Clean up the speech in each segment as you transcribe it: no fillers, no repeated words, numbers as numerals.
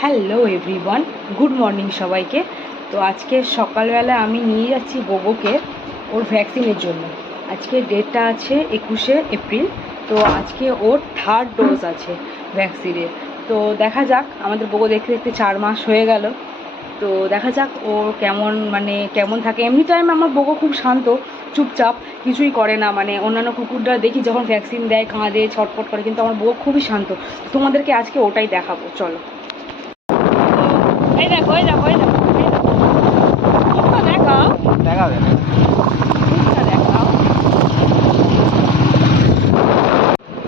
Hello everyone, good morning সবাইকে। তো আজকে সকালবেলা আমি নিয়ে যাচ্ছি গোগোকে ওর ভ্যাকসিনের জন্য। আজকে ডেটটা আছে 21শে এপ্রিল। তো আজকে ওর 3rd ডোজ আছে ভ্যাকসিনের। তো দেখা যাক, আমাদের গোগো দেখতে দেখতে 4 মাস হয়ে গেল। তো দেখা যাক ও কেমন থাকে। এমনি টাইমে আমার গোগো খুব শান্ত, চুপচাপ, কিছুই করে না। অন্যান্য কুকুররা দেখি যখন ভ্যাকসিন দেয় কাঁদে, ছটফট করে, কিন্তু আমার গোগো খুবই শান্ত। তোমাদেরকে আজকে ওটাই দেখাবো, চলো। এই দেখো, এই দেখো, এই দেখো, মুখটা দেখাও, দেখাবে না। মুখটা দেখাও।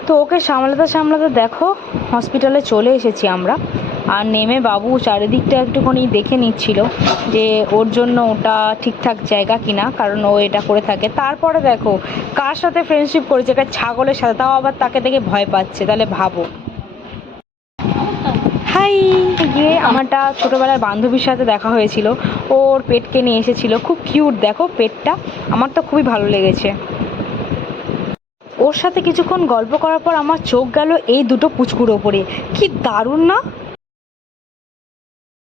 তো ওকে সামলাতে সামলাতে দেখো হসপিটালে চলে এসেছি আমরা। আর নেমে বাবু চারিদিকটা একটুখানি দেখে নিচ্ছিল যে ওর জন্য ওটা ঠিকঠাক জায়গা কিনা, কারণ ও এটা করে থাকে। তারপরে দেখো কার সাথে ফ্রেন্ডশিপ করেছে, একটা ছাগলের সাথে, তাও আবার তাকে দেখে ভয় পাচ্ছে। তাহলে ভাবো। হাই, গিয়ে আমারটা ছোটোবেলার বান্ধবীর সাথে দেখা হয়েছিল, ওর পেটকে নিয়ে এসেছিলো। খুব কিউট দেখো পেটটা, আমার তো খুবই ভালো লেগেছে। ওর সাথে কিছুক্ষণ গল্প করার পর আমার চোখ গেল এই দুটো পুচকুর ওপরে। কি দারুণ না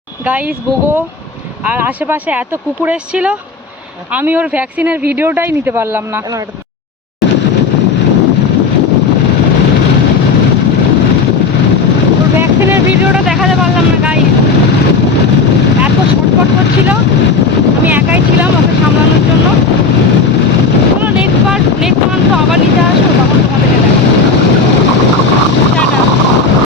গাইস, গোগো আর আশেপাশে এত কুকুর এসেছিল, আমি ওর ভ্যাকসিনের ভিডিওটাই নিতে পারলাম না।